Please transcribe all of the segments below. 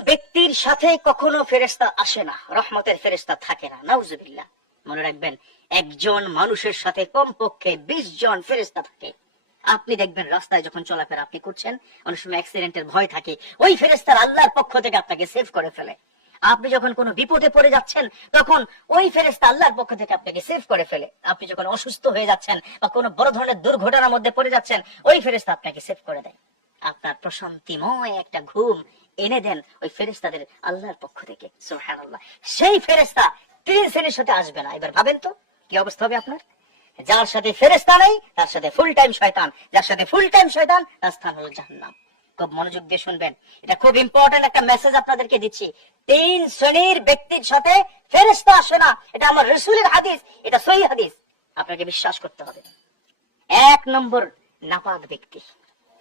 ব্যক্তির সাথে কখনো ফেরেস্তা আসে না, রহমতের ফেরেস্তা থাকে না। নাউজুবিল্লাহ। মনে রাখবেন, একজন মানুষের সাথে কমপক্ষে বিশ জন ফেরেস্তা থাকে। আপনি দেখবেন, রাস্তায় যখন চলাফেরা আপনি করছেন, অনেক সময় অ্যাক্সিডেন্টের ভয় থাকে। ওই ফেরেস্তার আল্লাহর পক্ষ থেকে আপনাকে সেভ করে ফেলে। আপনি যখন কোনো বিপদে পড়ে যাচ্ছেন, তখন ওই ফেরেস্তা আল্লাহর পক্ষ থেকে আপনাকে সেভ করে ফেলে। আপনি যখন অসুস্থ হয়ে যাচ্ছেন বা কোনো বড় ধরনের দুর্ঘটনার মধ্যে পড়ে যাচ্ছেন, ওই ফেরেস্তা আপনাকে সেভ করে দেয়। আপনার প্রশান্তিময় একটা ঘুম এনে দেন ওই ফেরেস্তাদের আল্লাহর পক্ষ থেকে, সুবহানাল্লাহ। সেই ফেরেস্তা তিন শ্রেণির সাথে আসবে না। এবার ভাবেন তো, কি অবস্থা হবে আপনার? যার সাথে ফেরেস্তা নেই, তার সাথে ফুল টাইম শয়তান। যার সাথে ফুল টাইম শয়তান, তার স্থান হলো জাহান্নাম। খুব মনোযোগ দিয়ে শুনবেন। এটা খুব ইম্পর্টেন্ট একটা মেসেজ আপনাদেরকে দিচ্ছি। তিন শ্রেণির ব্যক্তির সাথে ফেরেস্তা আসে না। এটা আমার রসুলের হাদিস, এটা সহি হাদিস। আপনাকে বিশ্বাস করতে হবে। এক নম্বর নাপাক ব্যক্তি।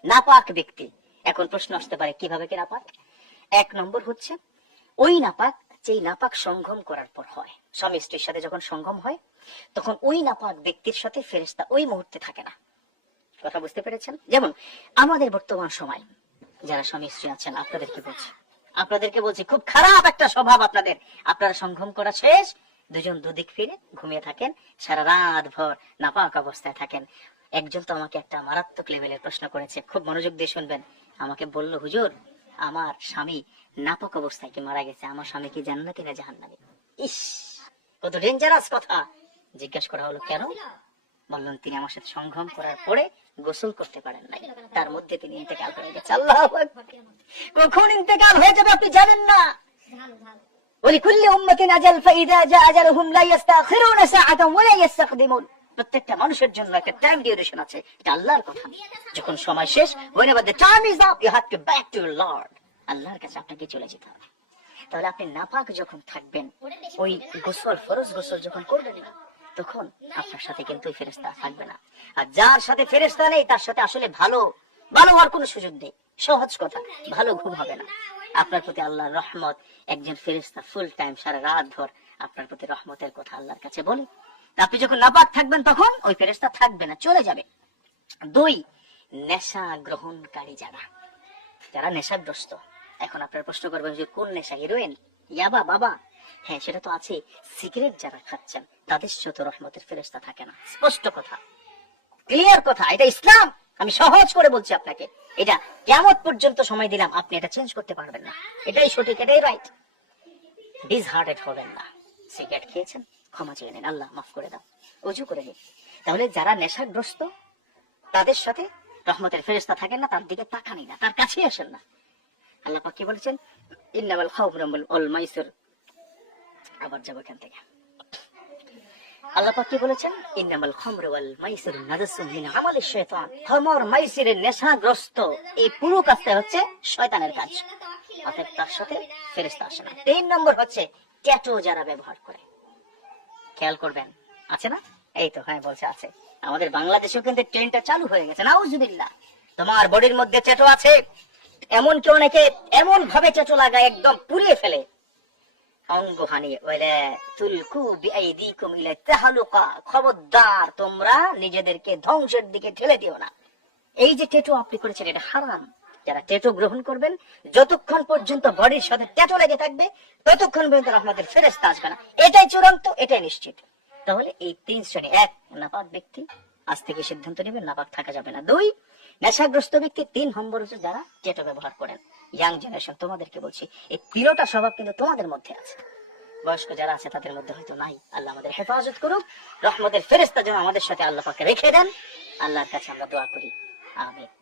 নাপাক ব্যক্তি। এখন প্রশ্ন আসতে পারে, কীভাবে কি নাপাক? এক নম্বর হচ্ছে, ওই নাপাক যেই নাপাক সঙ্গম করার পর হয়। স্বামী স্ত্রীর সাথে যখন সঙ্গম হয়, তখন ওই নাপাক ব্যক্তির সাথে ফেরেস্তা ওই মুহূর্তে থাকে না। কথা বুঝতে পেরেছেন? যেমন, আমাদের বর্তমান সময়, যারা স্বামী স্ত্রী আছেন, আপনাদেরকে বলছি। আপনাদেরকে বলছি, খুব খারাপ একটা স্বভাব আপনাদের। আপনারা সঙ্গম করা শেষ, দুজন দুদিক ফিরে ঘুমিয়ে থাকেন, সারা রাত ভর নাপাক অবস্থায় থাকেন। একজন তো আমাকে একটা মারাত্মক লেভেলের প্রশ্ন করেছে খুব মনোযোগ দিয়ে শুনবেন আমাকে বলল হুজুর আমার স্বামী নাপাক অবস্থায় কি মারা গেছে আমার স্বামী কি জান্নাতি না জাহান্নামী ইস কত ডেঞ্জারাস কথা জিজ্ঞাসা করা হলো কেন বললেন তিনি আমার সাথে সংগ্রাম করার পরে গোসল করতে পারেন নাই তার মধ্যে তিনি ইন্তেকাল হয়ে গেছে আল্লাহ কখন ইন্তেকাল হয়ে যাবে আপনি জানেন না ولكل أمة أجل فإذا جاء أجلهم لا يستأخرون ساعة ولا يستقدمون প্রত্যেকটা মানুষের জন্য একটা টাইম ডিউরেশন আছে, এটা আল্লাহর কথা। যখন সময় শেষ whenever the time is up, you have to back to your lord আল্লাহর কাছে আপনাকে চলে যেতে হবে। তাহলে আপনি নাপাক যখন থাকবেন, ওই গোসল, ফরজ গোসল যখন করবেন না, তখন আপনার সাথে কিন্তু ফেরেস্তা থাকবে না। আর যার সাথে ফেরেস্তা নেই, তার সাথে আসলে ভালো ভালো হওয়ার কোনো সুযোগ নেই। সহজ কথা, ভালো ঘুম হবে না। আপনার প্রতি আল্লাহর রহমত, একজন ফেরেস্তা ফুল টাইম সারা রাত ধর আপনার প্রতি রহমতের কথা আল্লাহর কাছে বলি। আপনি যখন নাপাক থাকবেন তখন ওই ফেরেস্তা থাকবে না, চলে যাবে। দুই, নেশা গ্রহণকারী যারা যারা নেশাগ্রস্ত। এখন আপনার প্রশ্ন করবেন যে কোন নেশা হিরোইন ইয়াবা, বাবা? হ্যাঁ সেটা তো আছে। সিগারেট যারা খাচ্ছেন, তাদের সাথে তো রহমতের ফেরেস্তা থাকে না। স্পষ্ট কথা। ক্লিয়ার কথা। এটা ইসলাম। আমি সহজ করে বলছি আপনাকে। এটা কেমন পর্যন্ত সময় দিলাম। আপনি এটা চেঞ্জ করতে পারবেন না। এটাই সঠিক, এটাই রাইট ডিস হার্টেড হবেন না। সিগারেট খেয়েছেন? ক্ষমা চেয়ে নেন, আল্লাহ মাফ করে দাও, অজু করে নিন। তাহলে যারা নেশাগ্রস্ত, তাদের সাথে রহমতের ফেরেস্তা থাকেন না, তার দিকে তাকানি না, তার কাছেই আসেন না। আল্লাহ পাক বলেছেন? অল মাইসুর। আবার যাব এখান থেকে। আল্লাহ পাক বলেছেন? মাইসির খামর মাইসিরের নেশাগ্রস্ত, এই পুরো কাজটা হচ্ছে শয়তানের কাজ। অতএব তার সাথে ফেরেশতা আসে না। তিন নম্বর হচ্ছে যারা ব্যবহার করে। খেয়াল করবেন। আছে না? এই তো হ্যাঁ বলছে, আছে। আমাদের বাংলাদেশেও কিন্তু ট্রেনটা চালু হয়ে গেছে। নাউজুবিল্লাহ। তোমার বডির মধ্যে ট্যাটু আছে। এমন কি অনেকে এমন ভাবে ট্যাটু লাগায়, একদম পুড়িয়ে ফেলে। খবরদার, তোমরা নিজেদেরকে ধ্বংসের দিকে ঠেলে দিও না। এই যে টেটু আপনি করেছেন, এটা হারাম। যারা টেটু গ্রহণ করবেন, যতক্ষণ পর্যন্ত বডির সাথে টেটু লেগে থাকবে, ততক্ষণ পর্যন্ত রহমতের ফেরেস্তা আসবে না। এটাই চূড়ান্ত, এটাই নিশ্চিত। তাহলে এই তিন শ্রেণি, এক, নাপাক ব্যক্তি, আজ থেকে সিদ্ধান্ত নেবেন, নাপাক থাকা যাবে না। দুই, নেশাগ্রস্ত ব্যক্তি, তিন নম্বর হচ্ছে যারা টেটু ব্যবহার করেন। ইয়াং জেনারেশন, তোমাদেরকে বলছি, এই তিনটা স্বভাব কিন্তু তোমাদের মধ্যে আছে। বয়স্ক যারা আছে, তাদের মধ্যে হয়তো নাই। আল্লাহ আমাদের হেফাজত করুক, রহমতের ফেরেস্তা যেন আমাদের সাথে আল্লাহ পাকে রেখে দেন। আল্লাহর কাছে আমরা দোয়া করি। আমিন।